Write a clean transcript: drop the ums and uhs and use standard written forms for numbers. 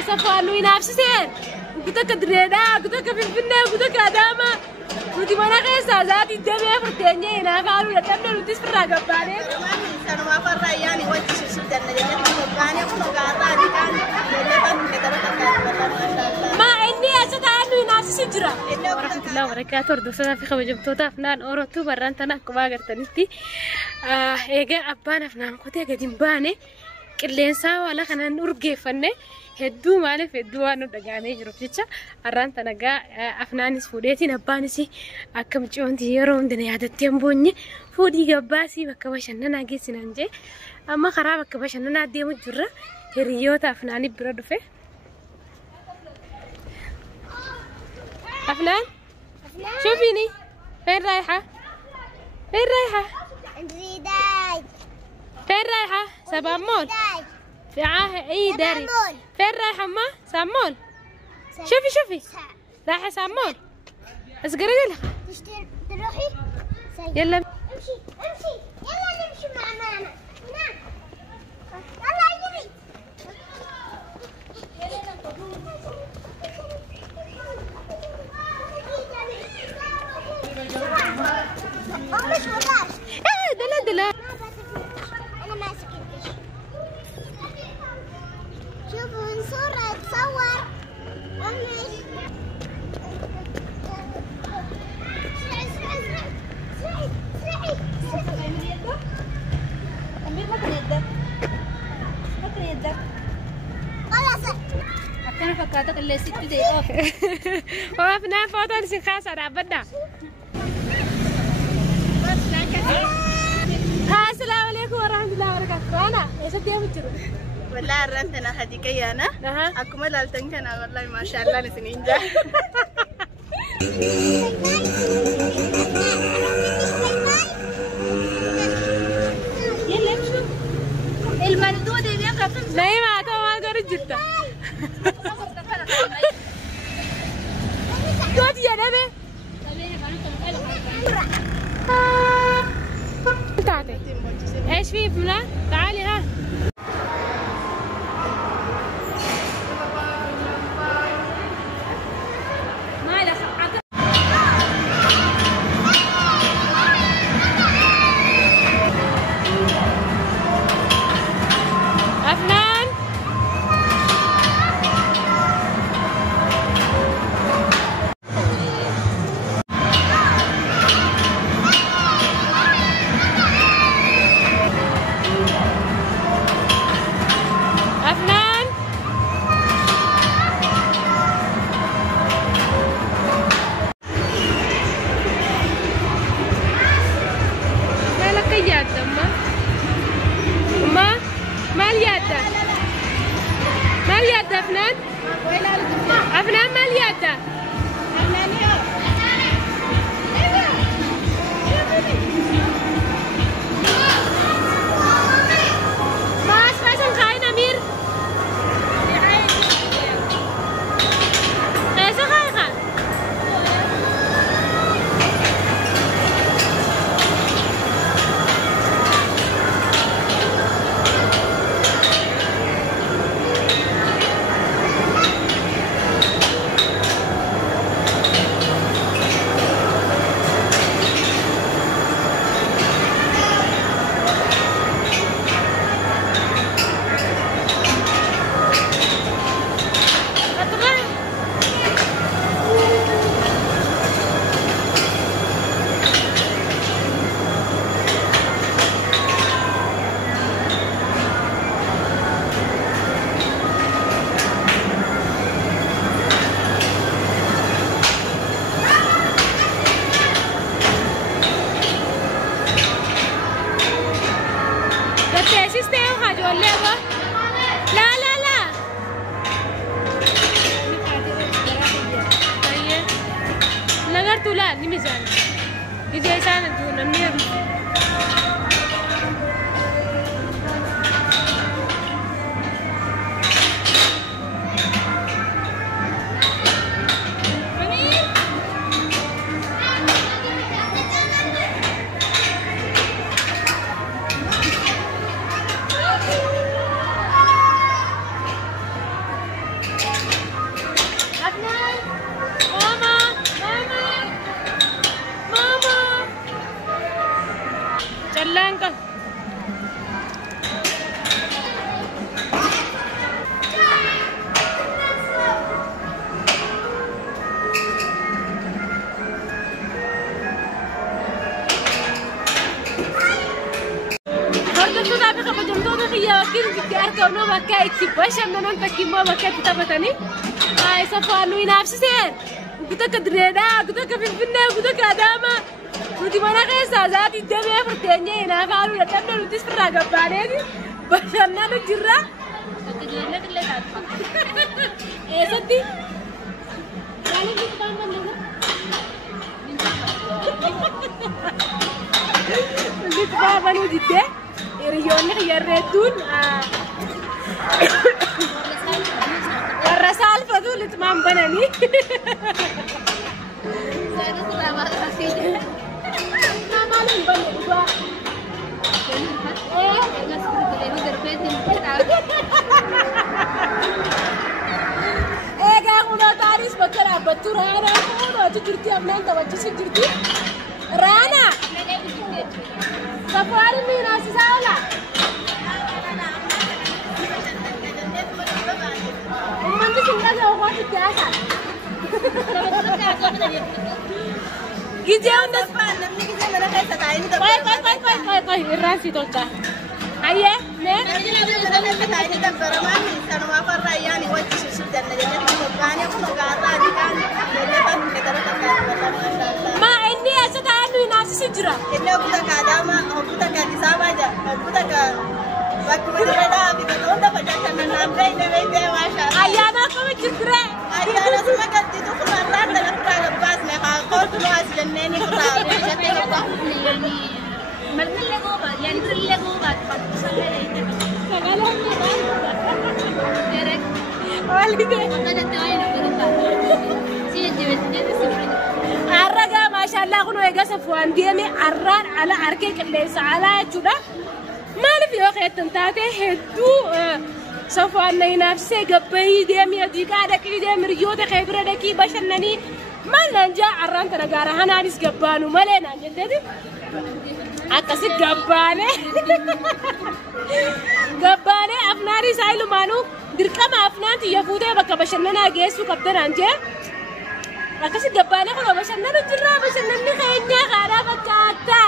سفوان وينافسين قلت دريدا قلت في الفنة قلت أدامة ودي ما نقيس ذاتي الدم يفرتني هنا قالوا لا تمنى وتسفر قبالين كانوا ما فرّا يعني وجه شدة نجمة مكاني ومقاطع دي كان ما إني أستطيع ينافس سجرة ورحمة الله وبركاته ردوسنا في خبجبتوتا فنان أوروتو برانتنا كما قرتنيتي إيجا أبانا فنان كوتي قديم باني كلينسا ولا خنا نرجع فنّه هدو ماله هدو أنا دعاني جروبيتشا أرانت أنا جا أفنانيس فوديتي نبانيسي أكمل جون تيارون دنيا عادتهم بوني فودي جباسي بكباشنا ناقي سنانجي أما خراب بكباشنا نادي مجرة هريوت أفناني برادفه أفنان شوفيني فين رايحة فين رايحة فين رايحة سبامول في أي داري فين رايحة ما سامول شوفي رايحة سامول أصغري لها تروحي يلا امشي يلا نمشي مع ماما هناك يلا اجري مش وقاش دلا انا ما سكتش شوفوا صورة تصور امي أنا فكرتك اللي ست دقيقة وقفنا فوتو نسي خاصة عبدا السلام عليكم ورحمة الله وبركاته أنا يا ستي يا مجرد والله رنتنا هديك أنا أكمل التنكنا والله ما شاء الله نسنين جا يلا امشوا المندود اللي يقف لا ما تو ما قرر جدا قد يا نبي تعالي ايش في فلان تعالي ها أفنان مالياتا ما اسمعشن خاين أمير قيسة خايخة Bianca. Hordoftoota fi kabajamtoota xiyyaa wakkiin itti argamu bakka itti bashannanan fakkii immoo bakka itti taphatanii Safwaan nuyi naafsiseen kuta akka Direedaa, kuta akka Finfinnee, kuta akka Adaamaa nuti mana keessaa zaatii damee furteenyee naafaaluu dadhabne nutis firraa gabbaaneeti bashannanu jirra. Eessatti? Maaliif itti baanfanne? Itti baanfanuu jittee hiriyoonni xiyyaarreettuun warra saalfatu litmaan bananii. Maaliin banne dhugaa? Egaa kunoo taanis bakka dhaabbattu Raanaa kunuutu jirti amnaan taphachiisu jirti. Raanaa! Safwaan miinaasisaa oola? Ummanni sin dhaga'u qooti itti haasaa. Gijee hunda namni gijee mana keessa taa'ee ni dabbara. Qoy irraan si tolcha. Hayyee mee? Namni mana keessa taa'ee ni dabbara maali? Sanumaa farra ayyaani wajji shishir janna jennee moggaanii kun gaarraa adii kaan jennee kan gara takkaa Ma inni acha taa'ee nuyi naafsisu jira. Inni obbuta kaadaamaa, obbuta kaadisaabaa jira, obbuta bakkuma Direedaa fi bakka hunda facaashan naannoo inni beekee maashaa. Ayyaana akkama jirtiree? Ayyaana suma gaddiitu kurarraa dhala kuraa gabbaasne haa qootu nu as jennee ni kuraa jettee gabbaa. Arraga maashaallah kun egaa Safwaan deemee arraan ala arkee qilleensa alaa jechuudha. Maaliif yoo keettan taate hedduu Safwaan naafsee gabbayii deemee adiiqaa dhaqii deemee hiriyoota kee bira dhaqii bashannanii maal naan jaa arraan tana gaara hanaanis gabbaanu malee naan jetteeti. Akkasi gabbaanee afnaanii isaa ilumaanuu dirqama afnaan xiyya fuutee bakka bashannanaa geessuu qabdanaan jee akkasi gabbaanee kun bashannanu jirraa bashannanni keenyaa kaadhaa fakkaata.